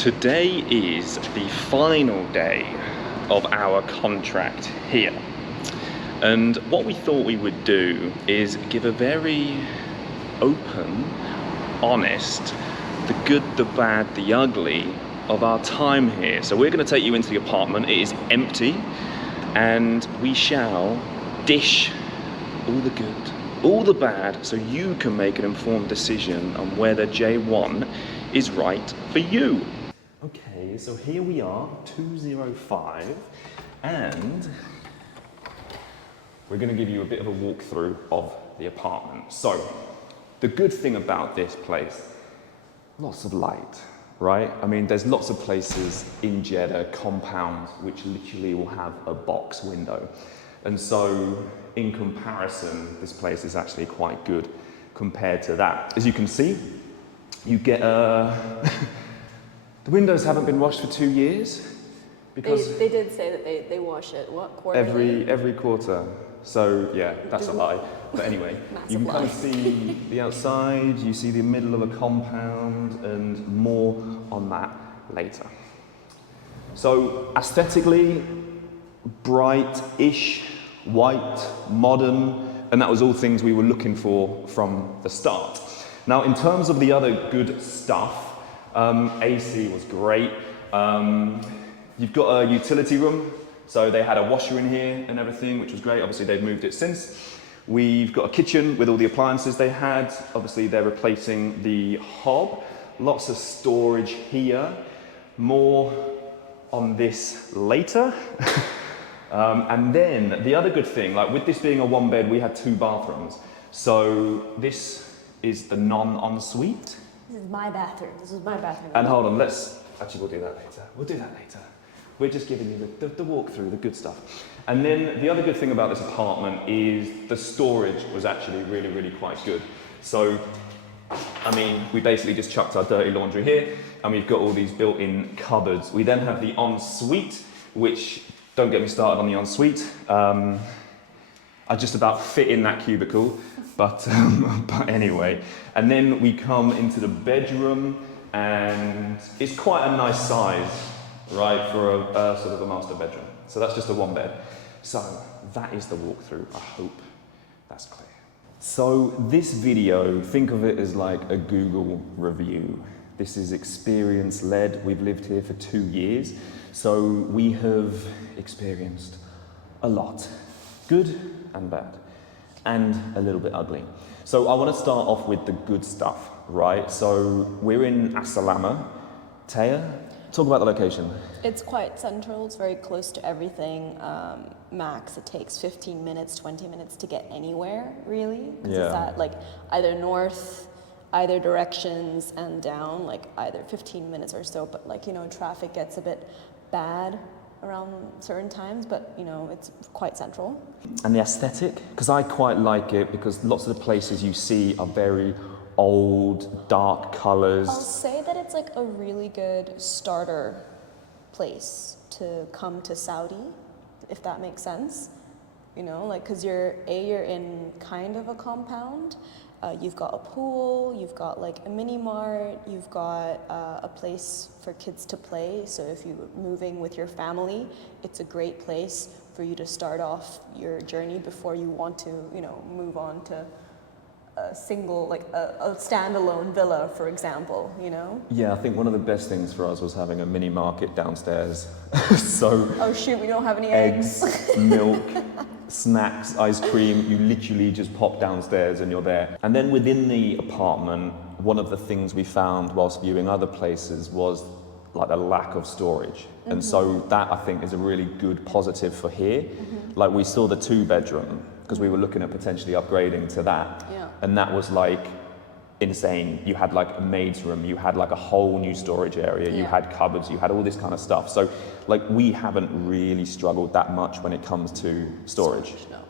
Today is the final day of our contract here. And what we thought we would do is give a very open, honest, the good, the bad, the ugly of our time here. So we're going to take you into the apartment. It is empty, and we shall dish all the good, all the bad, so you can make an informed decision on whether J1 is right for you. Okay, so here we are, 205, and we're going to give you a bit of a walkthrough of the apartment. So, the good thing about this place, lots of light, right? I mean, there's lots of places in Jeddah, compounds, which literally will have a box window. And so, in comparison, this place is actually quite good compared to that. As you can see, you get the windows haven't been washed for 2 years because they did say that they wash it, what, quarterly? Every quarter. So yeah, that's a lie. But anyway, you can kind of see the outside, you see the middle of a compound, and more on that later. So aesthetically, bright-ish, white, modern, and that was all things we were looking for from the start. Now, in terms of the other good stuff, AC was great. You've got a utility room, so they had a washer in here and everything, which was great. Obviously, they've moved it since. We've got a kitchen with all the appliances they had. Obviously, they're replacing the hob. Lots of storage here. More on this later. And then the other good thing, like with this being a one bed, we had 2 bathrooms. So this is the non-ensuite. This is my bathroom. This is my bathroom. And hold on, we'll do that later. We'll do that later. We're just giving you the walkthrough, the good stuff. And then the other good thing about this apartment is the storage was actually really, really quite good. So, I mean, we basically just chucked our dirty laundry here, and we've got all these built-in cupboards. We then have the ensuite, which, don't get me started on the ensuite. I just about fit in that cubicle, but anyway. And then we come into the bedroom, and it's quite a nice size, right, for a sort of a master bedroom. So that's just a 1 bed. So that is the walkthrough. I hope that's clear. So this video, think of it as like a Google review. This is experience-led. We've lived here for 2 years, so we have experienced a lot. Good and bad, and a little bit ugly. So I want to start off with the good stuff, right? So we're in Asalama. Taya, talk about the location. It's quite central. It's very close to everything. Max, it takes 15 minutes, 20 minutes to get anywhere, really. Because it's at like either north, either directions, and down, like either 15 minutes or so. But like, you know, traffic gets a bit bad around certain times, but you know, it's quite central. And the aesthetic, because I quite like it, because lots of the places you see are very old, dark colors. I'll say that it's like a really good starter place to come to Saudi, if that makes sense. You know, like, because you're in kind of a compound. You've got a pool, you've got like a mini mart, you've got a place for kids to play. So if you're moving with your family, it's a great place for you to start off your journey before you want to, you know, move on to a single, like a standalone villa, for example, you know? Yeah, I think one of the best things for us was having a mini market downstairs. So oh shoot, we don't have any eggs. Milk, snacks, ice cream, you literally just pop downstairs and you're there. And then within the apartment, one of the things we found whilst viewing other places was like the lack of storage. Mm-hmm. And so that I think is a really good positive for here. Mm-hmm. Like we saw the 2 bedroom, because we were looking at potentially upgrading to that. Yeah. And that was like insane. You had like a maid's room, you had like a whole new storage area, you had cupboards, you had all this kind of stuff. So like we haven't really struggled that much when it comes to storage. No.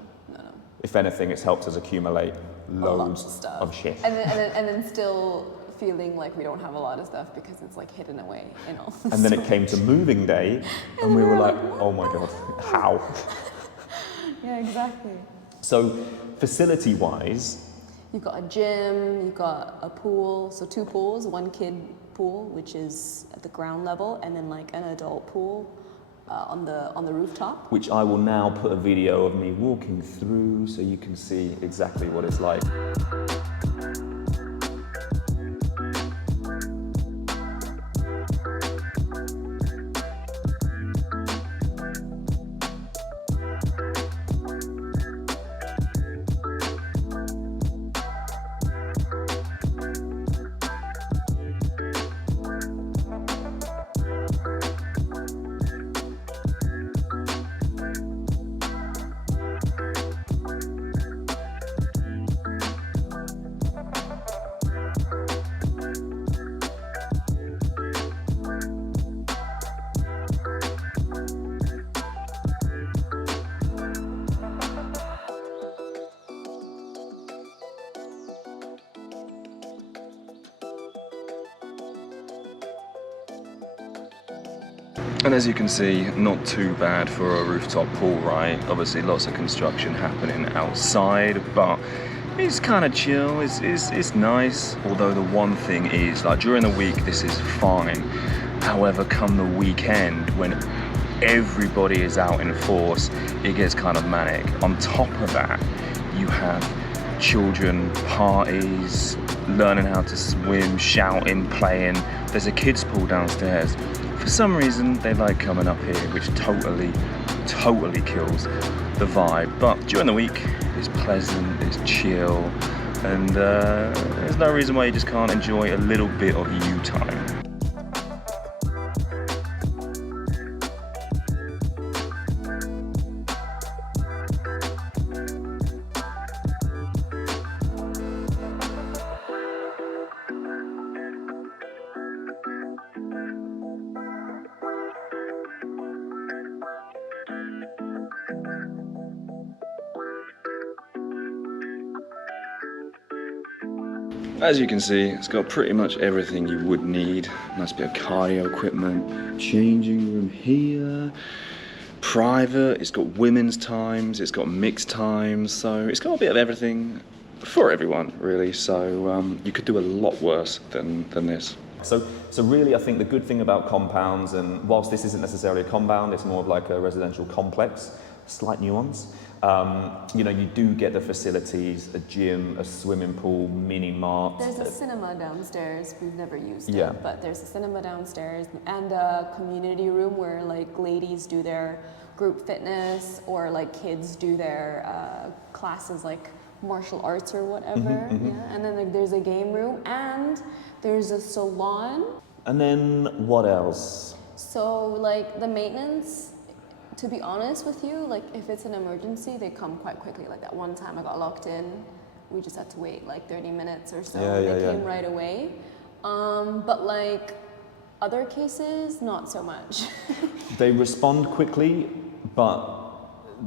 If anything, it's helped us accumulate loads of stuff. Of shit. And then still feeling like we don't have a lot of stuff because it's like hidden away in all the And then it came to moving day, and we were like, oh my God, how? Yeah, exactly. So facility-wise, You've got a gym, you've got a pool, so 2 pools, 1 kid pool, which is at the ground level, and then like an adult pool on the rooftop. Which I will now put a video of me walking through so you can see exactly what it's like. And as you can see, not too bad for a rooftop pool, right? Obviously lots of construction happening outside, but it's kind of chill, it's nice. Although the one thing is, like during the week this is fine. However, come the weekend when everybody is out in force, it gets kind of manic. On top of that, you have children parties, learning how to swim, shouting, playing. There's a kids pool downstairs. For some reason, they like coming up here, which totally kills the vibe. But during the week, it's pleasant, it's chill, and there's no reason why you just can't enjoy a little bit of you time. As you can see, it's got pretty much everything you would need. Nice bit of cardio equipment, changing room here, private, it's got women's times, it's got mixed times, so it's got a bit of everything for everyone, really. So you could do a lot worse than this. So really, I think the good thing about compounds, and whilst this isn't necessarily a compound, it's more of like a residential complex, slight nuance. You know, you do get the facilities, a gym, a swimming pool, mini mart. There's a cinema downstairs. We've never used Yeah. it, but there's a cinema downstairs and a community room where like ladies do their group fitness or like kids do their classes like martial arts or whatever. Yeah, and then like there's a game room and there's a salon. And then what else? So like the maintenance, to be honest with you, like if it's an emergency, they come quite quickly. Like that one time I got locked in, we just had to wait like 30 minutes or so. They came right away. But like other cases, not so much. They respond quickly, but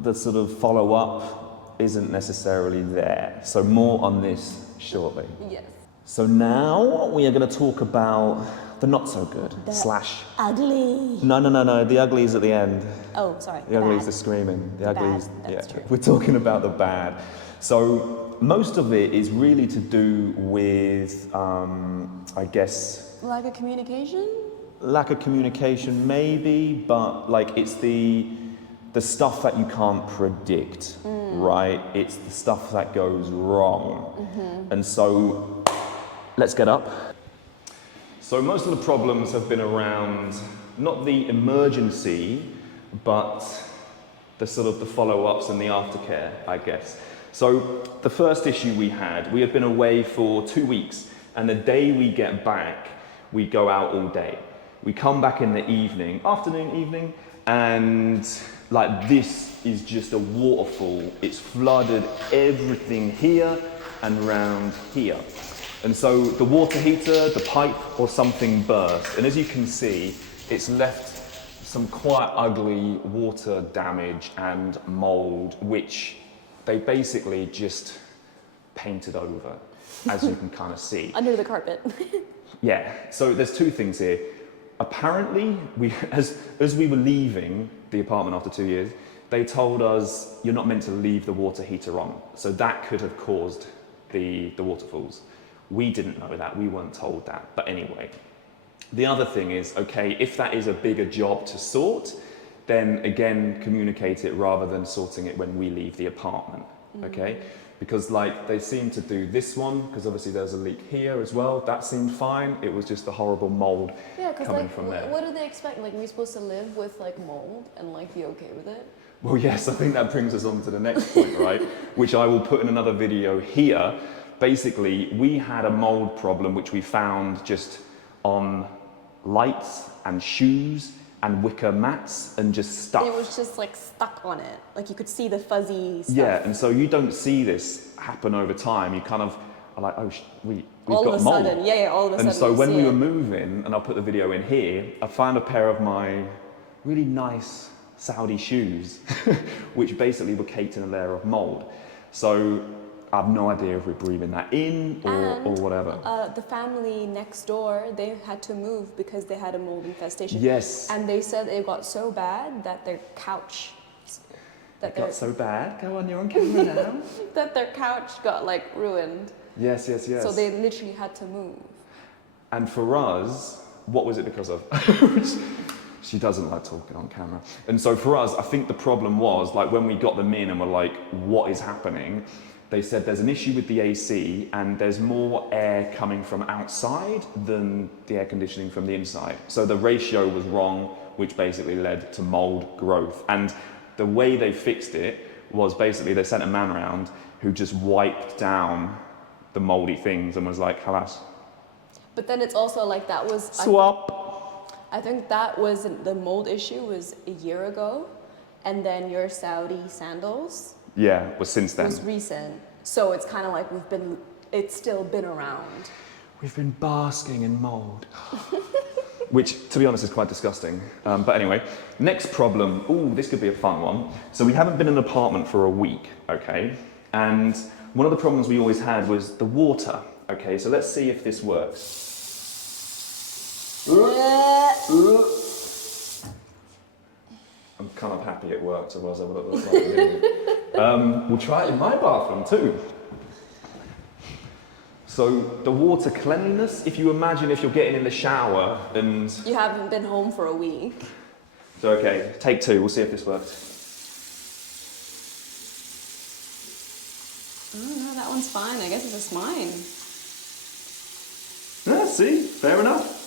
the sort of follow-up isn't necessarily there. So more on this shortly. Yes. So now we are going to talk about the not so good slash ugly. No. The ugly is at the end. Oh, sorry. The ugly is the screaming. The ugly bad. is That's true. We're talking about the bad. So most of it is really to do with, I guess, Lack of communication? lack of communication maybe, but like it's the stuff that you can't predict, right? It's the stuff that goes wrong. And so let's get up. So most of the problems have been around not the emergency, but the sort of the follow-ups and the aftercare, I guess. So the first issue we have been away for 2 weeks, and the day we get back, we go out all day. We come back in the evening, afternoon, evening, and like this is just a waterfall. It's flooded everything here and round here. And so the water heater, the pipe or something burst. And as you can see, it's left some quite ugly water damage and mold, which they basically just painted over, as you can kind of see. Under the carpet. Yeah, so there's two things here. Apparently, as we were leaving the apartment after 2 years, they told us you're not meant to leave the water heater on. So that could have caused the waterfalls. We didn't know that, we weren't told that. But anyway, The other thing is, okay, if that is a bigger job to sort, then again, communicate it rather than sorting it when we leave the apartment, okay? Because like they seem to do this one, because obviously there's a leak here as well, that seemed fine. It was just the horrible mold coming from there. What do they expect? Like, are we supposed to live with like mold and like be okay with it? Well, yes, I think that brings us on to the next point, right? Which I will put in another video here. Basically, we had a mold problem which we found just on lights and shoes and wicker mats and just stuff. It was just like stuck on it. Like you could see the fuzzy stuff. Yeah, and so you don't see this happen over time. You kind of are like, oh, we've all got of a mold. sudden, yeah, all of a sudden. And so you when see we it. were moving, and I'll put the video in here, I found a pair of my really nice Saudi shoes, which basically were caked in a layer of mold. So I have no idea if we're breathing that in or whatever. The family next door, they had to move because they had a mold infestation. Yes. And they said it got so bad that their couch... It got so bad. Go on, you're on camera now. that their couch got like ruined. Yes, yes, yes. So they literally had to move. And for us, what was it because of? She doesn't like talking on camera. And so for us, I think the problem was, like when we got them in and were like, what is happening? They said there's an issue with the AC and there's more air coming from outside than the air conditioning from the inside. So the ratio was wrong, which basically led to mold growth. And the way they fixed it was basically they sent a man around who just wiped down the moldy things and was like, halas. But then it's also like that was... Swap. I think that was the mold issue was a year ago. And then your Saudi sandals Yeah, was since then. was recent. So it's kind of like it's still been around. We've been basking in mold. Which, to be honest, is quite disgusting. But anyway, next problem. Ooh, this could be a fun one. So we haven't been in an apartment for a week, okay? And one of the problems we always had was the water, okay? So let's see if this works. I'm kind of happy it worked, otherwise I would have looked like an idiot. We'll try it in my bathroom too. So the water cleanliness, if you imagine if you're getting in the shower and... You haven't been home for a week. So okay, take two, we'll see if this works. Oh no, that one's fine. I guess it's just mine. Yeah, see, fair enough.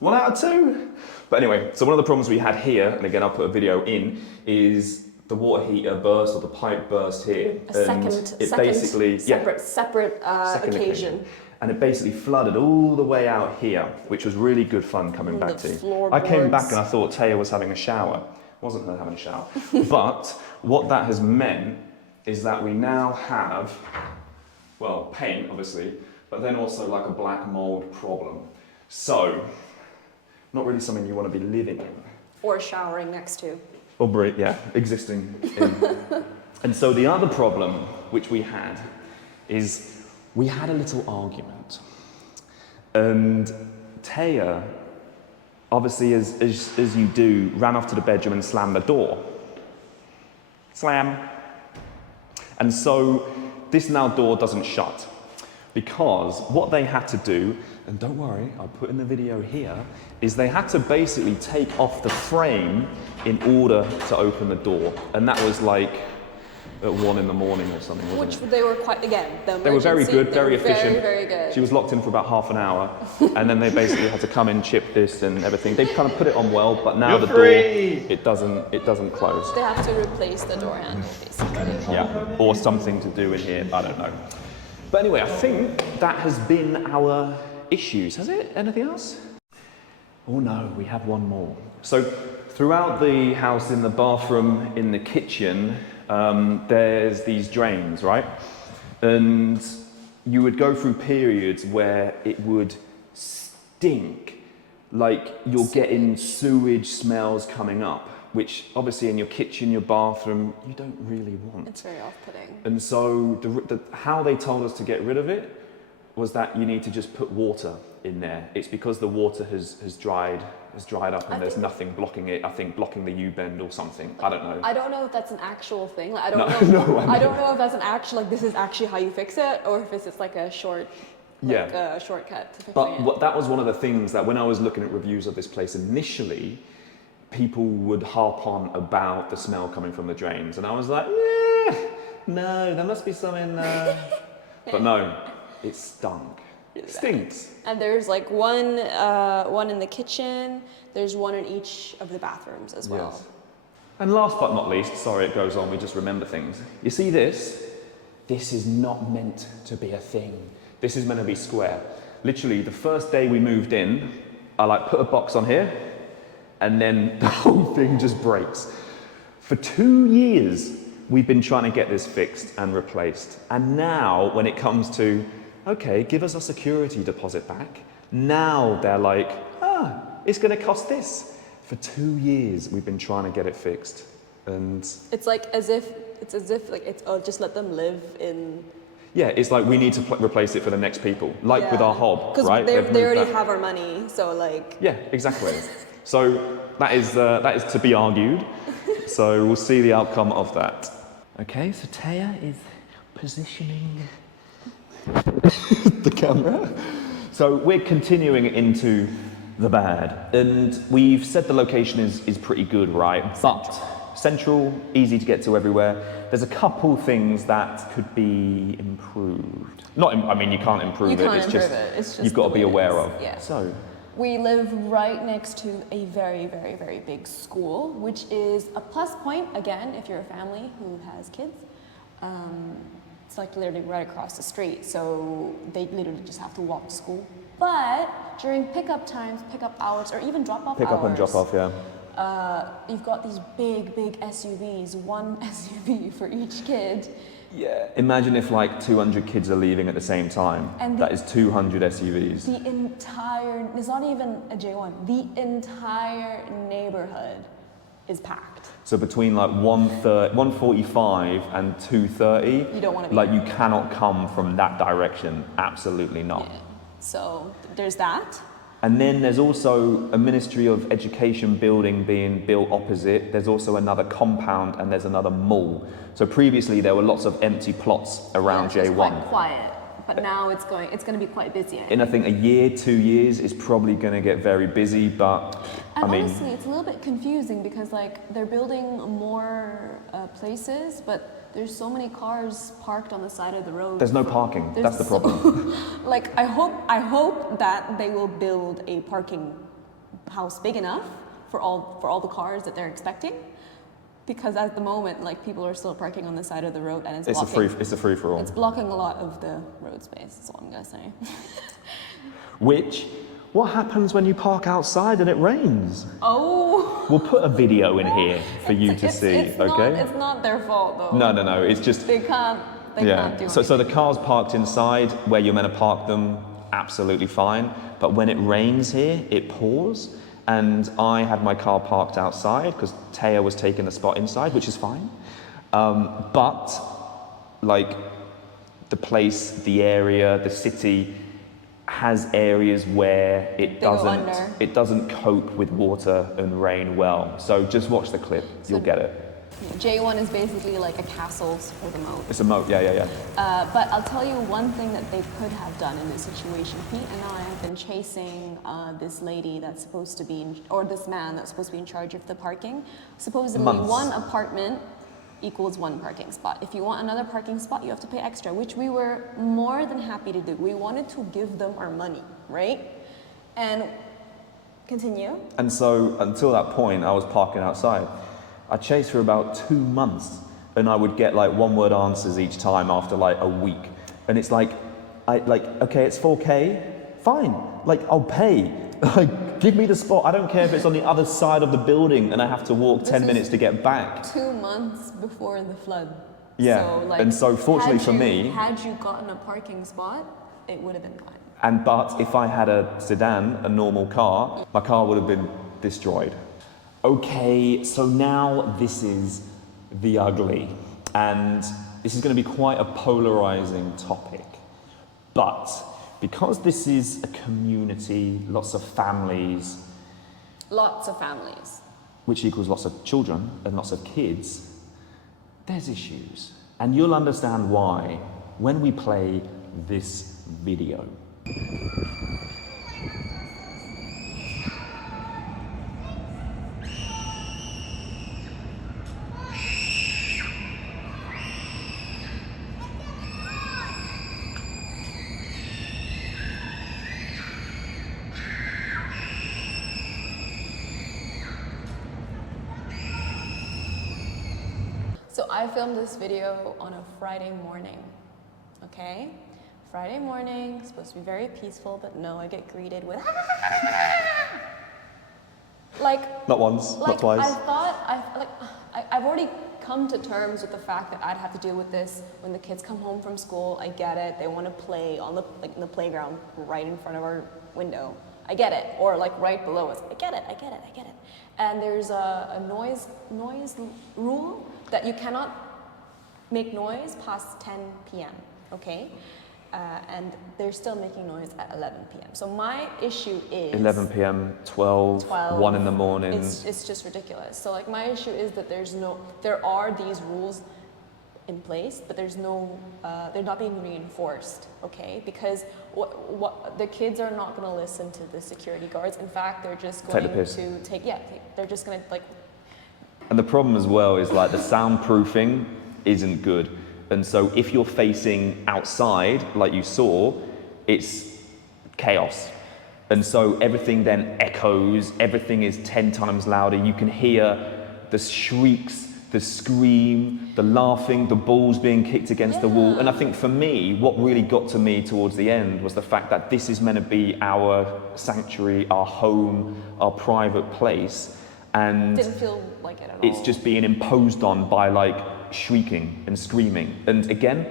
1 out of 2. But anyway, so one of the problems we had here, and again I'll put a video in, is the water heater burst or the pipe burst here. Separate occasion. And it basically flooded all the way out here, which was really good fun coming back to. I came back and I thought Taya was having a shower. It wasn't her having a shower. But what that has meant is that we now have, well, paint obviously, but then also like a black mold problem. So, not really something you want to be living in. Or showering next to. Or, yeah, existing in. And so the other problem which we had is we had a little argument. And Taya, obviously as you do, ran off to the bedroom and slammed the door. Slam. And so this now door doesn't shut. Because what they had to do, and don't worry, I'll put in the video here, is they had to basically take off the frame in order to open the door. And that was like at 1 in the morning or something, wasn't it? Which they were quite, again, they were very good, very efficient. Very, very good. She was locked in for about half an hour, and then they basically had to come in, chip this and everything. They kind of put it on well, but now the door, it doesn't close. They have to replace the door handle, basically. Yeah, or something to do in here, I don't know. But anyway, I think that has been our issues. Has it? Anything else? Oh no, we have one more. So throughout the house, in the bathroom, in the kitchen, there's these drains, right? And you would go through periods where it would stink, like you're getting sewage smells coming up, which obviously in your kitchen, your bathroom, you don't really want. It's very off-putting. And so how they told us to get rid of it was that you need to just put water in there. It's because the water has dried up and there's nothing blocking it, I think blocking the U-bend or something. I don't know. I don't know if that's an actual thing. Like, I don't know if that's an actual, like this is actually how you fix it, or if it's just like a short Yeah. like a shortcut to fixing But it. that was one of the things that when I was looking at reviews of this place initially, people would harp on about the smell coming from the drains. And I was like, no, there must be something But no, it stunk. Really bad. Stinks. And there's like one in the kitchen. There's one in each of the bathrooms as well. Yes. And last but not least, sorry it goes on, we just remember things. You see this? This is not meant to be a thing. This is meant to be square. Literally, the first day we moved in, I like put a box on here, and then the whole thing just breaks. For 2 years, we've been trying to get this fixed and replaced. And now, when it comes to, okay, give us a security deposit back, now they're like, it's gonna cost this. For 2 years, we've been trying to get it fixed. And It's like as if just let them live in. yeah, it's like we need to replace it for the next people, like with our hob, Because right? they They've moved already that. have our money, so like. Yeah, exactly. So that is to be argued. So we'll see the outcome of that. Okay, so Taya is positioning the camera. So we're continuing into the bad, and we've said the location is pretty good, right? But central, easy to get to everywhere. There's a couple things that could be improved. I mean, you can't improve You it. can't It's improve just it. It's just you've got to the be way it aware is. of. Yeah. So We live right next to a very, very, very big school, which is a plus point, again, if you're a family who has kids. It's like literally right across the street, so they literally just have to walk to school. But during pickup times, pickup hours, or even drop-off pick hours, up and drop off, yeah. you've got these big, big SUVs, one SUV for each kid. Yeah. Imagine if like 200 kids are leaving at the same time. And That is 200 SUVs. The entire, it's not even a J1, the entire neighborhood is packed. So between like 1:45 and 2:30, You don't want to be like there. you cannot come from that direction. Absolutely not. Yeah. So there's that. And then there's also a Ministry of Education building being built opposite. There's also another compound and there's another mall. So previously there were lots of empty plots around Yeah, it's J1. quite quiet, but now it's going to be quite busy. I think. And I think a year, 2 years is probably going to get very busy, but And I mean, honestly, it's a little bit confusing because like they're building more places, but there's so many cars parked on the side of the road. there's no parking. There's That's the so- problem. Like I hope that they will build a parking house big enough for all the cars that they're expecting, because at the moment like people are still parking on the side of the road and It's a free for all. it's blocking a lot of the road space. That's what I'm gonna say. What happens when you park outside and it rains? Oh. We'll put a video in here for you to see, It's okay? It's not their fault though. No, it's just, They can't do anything. So the cars parked inside where you're meant to park them, absolutely fine. But when it rains here, it pours. And I had my car parked outside because Taya was taking the spot inside, which is fine. But like the place, the area, the city has areas where They go doesn't under. cope with water and rain well. So just watch the clip, you'll get it. J1 is basically like a castle for the moat. It's a moat, yeah. But I'll tell you one thing that they could have done in this situation. Pete and I have been chasing this lady that's supposed to be, or this man that's supposed to be in charge of the parking. Supposedly Months. one apartment equals one parking spot. If you want another parking spot, you have to pay extra, which we were more than happy to do. We wanted to give them our money, right? And continue. And so until that point, I was parking outside. I chased for about 2 months and I would get like one-word answers each time after like a week. And it's like, okay, it's 4K, fine, like I'll pay. Like, give me the spot. I don't care if it's on the other side of the building and I have to walk This 10 is minutes to get back. 2 months before the flood. Yeah, So, like, and so fortunately for me- had you gotten a parking spot, it would have been fine. But if I had a sedan, a normal car, my car would have been destroyed. Okay, so now this is the ugly. And this is going to be quite a polarizing topic. But because this is a community, lots of families, Lots of families. which equals lots of children and lots of kids, there's issues. And you'll understand why when we play this video. So I filmed this video on a Friday morning, okay? Friday morning, supposed to be very peaceful, but no, I get greeted with like Not once, like not twice. I thought I've already come to terms with the fact that I'd have to deal with this when the kids come home from school. I get it. They want to play on the in the playground right in front of our window. I get it. Or like right below us. I get it. And there's a noise rule that you cannot make noise past 10 p.m. Okay, and they're still making noise at 11 p.m. So my issue is 11 p.m., 12, 1 in the morning. It's just ridiculous. So like my issue is that there are these rules in place, but they're not being reinforced, okay? Because what the kids are not going to listen to the security guards. In fact, they're just going they're just going to like. And the problem as well is like the soundproofing isn't good. And so if you're facing outside, like you saw, it's chaos. And so everything then echoes, everything is 10 times louder. You can hear the shrieks, the scream, the laughing, the balls being kicked against the wall. And I think for me, what really got to me towards the end was the fact that this is meant to be our sanctuary, our home, our private place. And didn't feel like it at all. It's just being imposed on by like shrieking and screaming. And again,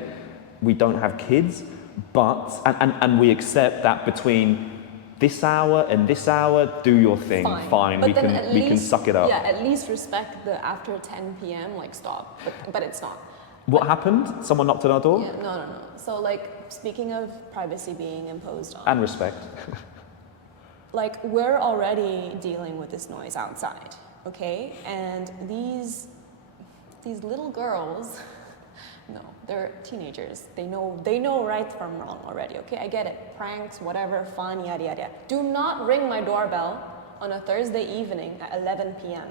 we don't have kids, but, and we accept that between this hour and this hour, do your thing, fine. We can suck it up. Yeah, at least respect the after 10 p.m. like stop, but it's not. What happened? Someone knocked on our door? Yeah, no. So like speaking of privacy being imposed on. And respect. Like we're already dealing with this noise outside, okay? And these little girls, no, they're teenagers. They know right from wrong already, okay? I get it. Pranks, whatever, fun, yada yada. Do not ring my doorbell on a Thursday evening at 11 p.m.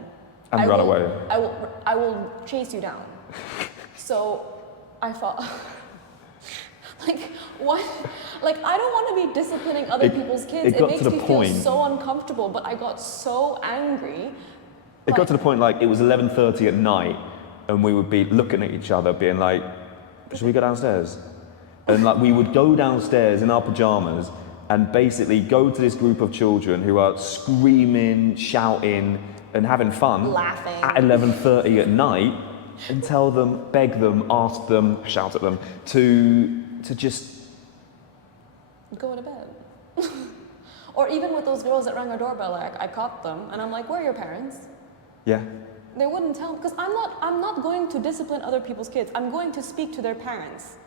And run away. I will chase you down. So I thought, like what? Like I don't want to be disciplining other people's kids. It makes me feel so uncomfortable. But I got so angry. It got to the point like it was 11:30 at night, and we would be looking at each other, being like, "Should we go downstairs?" And like we would go downstairs in our pajamas and basically go to this group of children who are screaming, shouting, and having fun, laughing at 11:30 at night, and tell them, beg them, ask them, shout at them to just go to bed. Or even with those girls that rang our doorbell, I caught them and I'm like, where are your parents? Yeah. They wouldn't tell, because I'm not going to discipline other people's kids. I'm going to speak to their parents.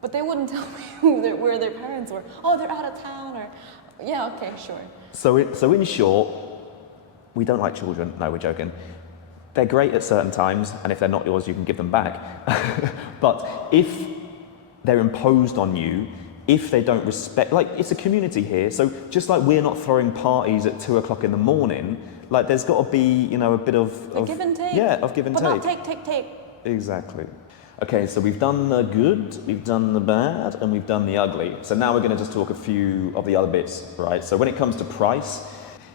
But they wouldn't tell me where their parents were. Oh, they're out of town, or yeah, okay, sure. So in short, we don't like children. No, we're joking. They're great at certain times, and if they're not yours, you can give them back. But if they're imposed on you, if they don't respect, like it's a community here, so just like we're not throwing parties at 2 o'clock in the morning, like there's got to be, a bit of give and take. Yeah, of give and take. But not take. Exactly. Okay, so we've done the good, we've done the bad, and we've done the ugly. So now we're going to just talk a few of the other bits, right? So when it comes to price,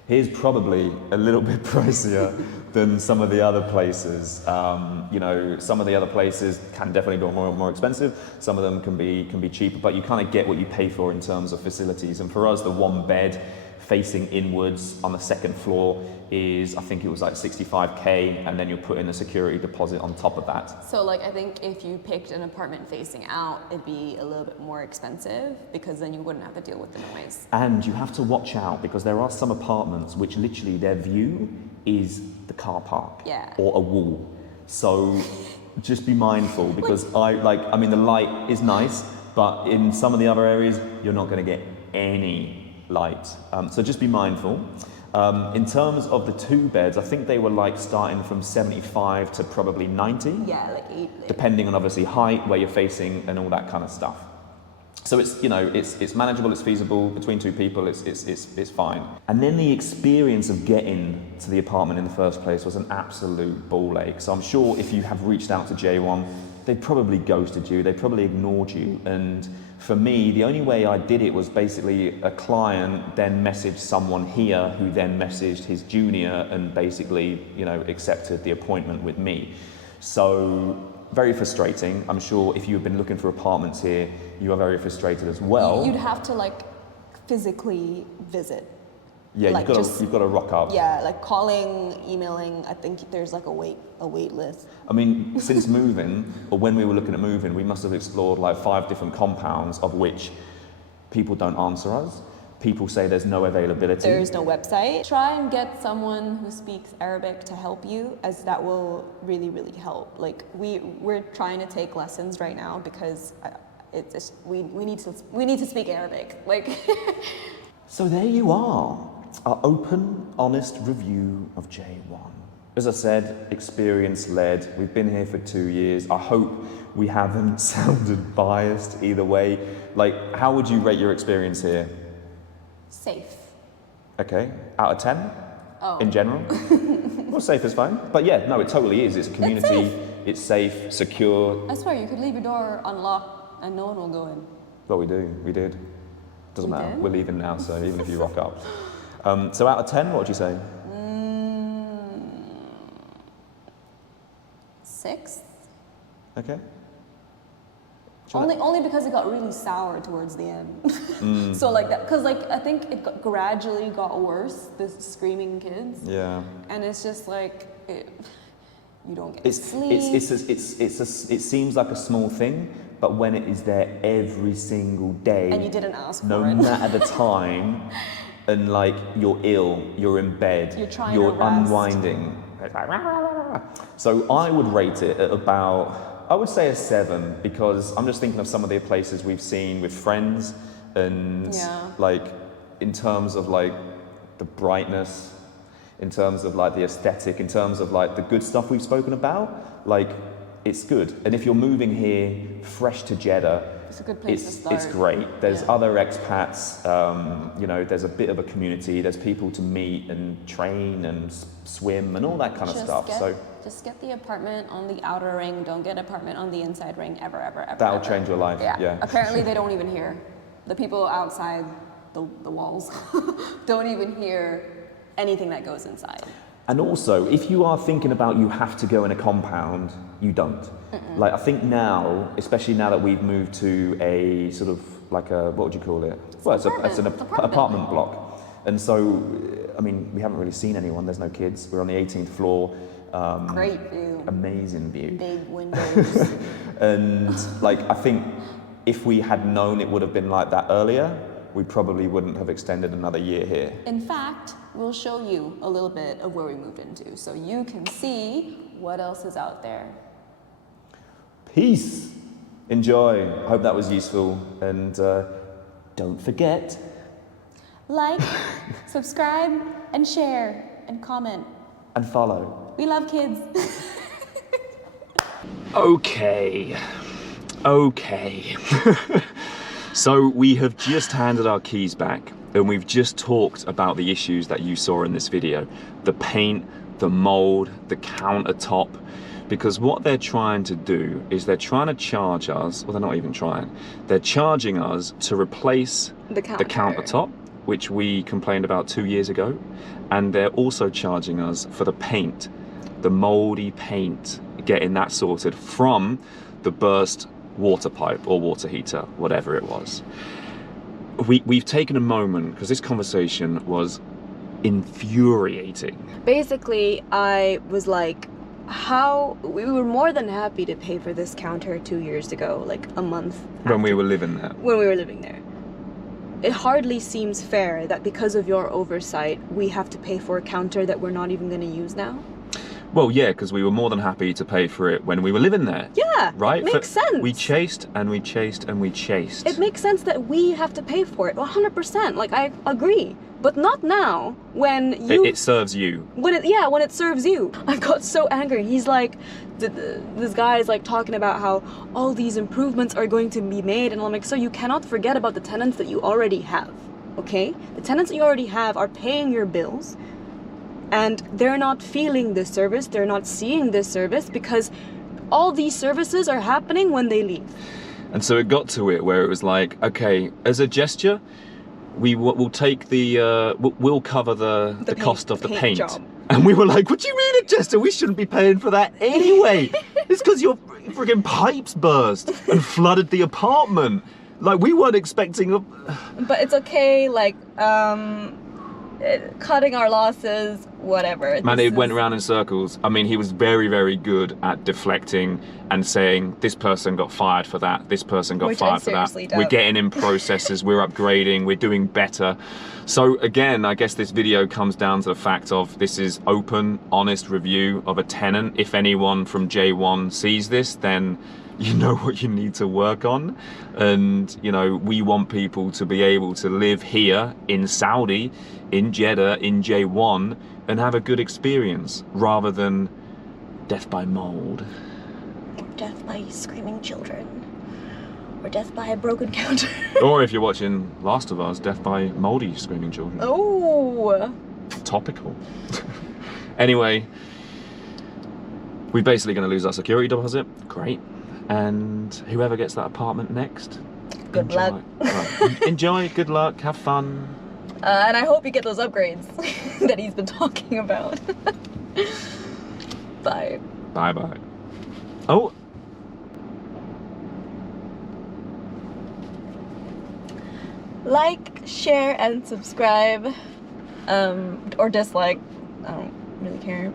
here's probably a little bit pricier than some of the other places. Some of the other places can definitely be more expensive. Some of them can be cheaper, but you kind of get what you pay for in terms of facilities. And for us, the one bed facing inwards on the second floor is, I think it was like 65K, and then you're putting a security deposit on top of that. So like I think if you picked an apartment facing out, it'd be a little bit more expensive because then you wouldn't have to deal with the noise. And you have to watch out because there are some apartments which literally their view is the car park or a wall. So just be mindful because the light is nice, but in some of the other areas, you're not going to get any light. So just be mindful. In terms of the 2 beds, I think they were like starting from 75 to probably 90. Yeah, like 8. Depending on obviously height, where you're facing and all that kind of stuff. So it's, you know, it's manageable, it's feasible, between two people, it's fine. And then the experience of getting to the apartment in the first place was an absolute ball ache. So I'm sure if you have reached out to J1, they probably ghosted you, they probably ignored you. And for me, the only way I did it was basically a client then messaged someone here who then messaged his junior and basically, you know, accepted the appointment with me. So very frustrating. I'm sure if you've been looking for apartments here, you are very frustrated as well. You'd have to like physically visit. Yeah, like you've got to rock up. Yeah, like calling, emailing. I think there's like a wait list. I mean, since moving, or when we were looking at moving, we must have explored like 5 different compounds, of which people don't answer us. People say there's no availability. There is no website. Try and get someone who speaks Arabic to help you, as that will really, really help. Like we're trying to take lessons right now because we need to speak Arabic. Like. So there you are, our open, honest review of J1. As I said, experience-led. We've been here for 2 years. I hope we haven't sounded biased either way. Like, how would you rate your experience here? Safe. Okay, out of 10? Oh. In general? Well, safe is fine. But yeah, no, it totally is. It's a community, it's safe, secure. I swear, you could leave your door unlocked and no one will go in. Well, we did. Doesn't We matter, did? we're leaving now, so even if you rock up. So out of 10, what would you say? 6. Okay. Only because it got really sour towards the end. So like that, because like I think it gradually got worse. This screaming kids. Yeah. And it's just like you don't get It's sleep. it seems like a small thing, but when it is there every single day, And you didn't ask no for it. matter the time, and like you're ill, you're in bed, You're trying you're to rest. unwinding. It's like, rah, rah, rah, rah. So I would rate it at about, I would say a 7, because I'm just thinking of some of the places we've seen with friends, and Yeah. like in terms of like the brightness, in terms of like the aesthetic, in terms of like the good stuff we've spoken about, like it's good. And if you're moving here fresh to Jeddah, It's a good place to start. it's great. There's Yeah. other expats, you know, there's a bit of a community, there's people to meet and train and swim and all that kind of stuff. Just get the apartment on the outer ring. Don't get apartment on the inside ring ever. That'll ever. change your life. Yeah. Apparently they don't even hear. The people outside the walls don't even hear anything that goes inside. And also, if you are thinking about you have to go in a compound, you don't. Like I think now, especially now that we've moved to a sort of like a, what would you call it? Well, it's an apartment block. And so, I mean, we haven't really seen anyone. There's no kids. We're on the 18th floor. Great view. Amazing view. Big windows. And like, I think if we had known it would have been like that earlier, we probably wouldn't have extended another year here. In fact, we'll show you a little bit of where we moved into so you can see what else is out there. Peace. Enjoy. I hope that was useful. And don't forget. Like, subscribe, and share, and comment. And follow. We love kids. Okay. So we have just handed our keys back, and we've just talked about the issues that you saw in this video. The paint, the mold, the countertop. Because what they're trying to do is they're trying to charge us, well, they're not even trying. They're charging us to replace the countertop, which we complained about 2 years ago. And they're also charging us for the paint, the moldy paint, getting that sorted from the burst water pipe or water heater, whatever it was. We've taken a moment, because this conversation was infuriating. Basically, I was like, we were more than happy to pay for this counter 2 years ago, like a month When we were living there. when we were living there. It hardly seems fair that because of your oversight, we have to pay for a counter that we're not even going to use now. Well, yeah, because we were more than happy to pay for it when we were living there. Yeah, Right? it makes sense. We chased and we chased and we chased. It makes sense that we have to pay for it, 100%. Like, I agree. But not now, when you... It serves you. When it serves you. I got so angry. He's like, this guy is like talking about how all these improvements are going to be made, and I'm like, so you cannot forget about the tenants that you already have, okay? The tenants that you already have are paying your bills, and they're not feeling this service, they're not seeing this service, because all these services are happening when they leave. And so it got to it where it was like, okay, as a gesture, we'll take we'll cover the cost of the paint. Job. And we were like, what do you mean, Chester? We shouldn't be paying for that anyway. It's because your friggin' pipes burst and flooded the apartment. Like, we weren't expecting a... But it's okay, like, cutting our losses, whatever. Man, it went around in circles. I mean, he was very, very good at deflecting and saying, this person got fired for that, this person got fired for that. Doubt. We're getting in processes, we're upgrading, we're doing better. So again, I guess this video comes down to the fact of this is open, honest review of a tenant. If anyone from J1 sees this, then you know what you need to work on. And, you know, we want people to be able to live here in Saudi, in Jeddah, in J1, and have a good experience, rather than death by mold. Or death by screaming children. Or death by a broken counter. Or if you're watching Last of Us, death by moldy screaming children. Oh! Topical. Anyway, we're basically going to lose our security deposit. Great. And whoever gets that apartment next, Good luck. Right. Enjoy, good luck, have fun. And I hope you get those upgrades that he's been talking about. Bye. Bye-bye. Oh! Like, share, and subscribe. Or dislike. I don't really care.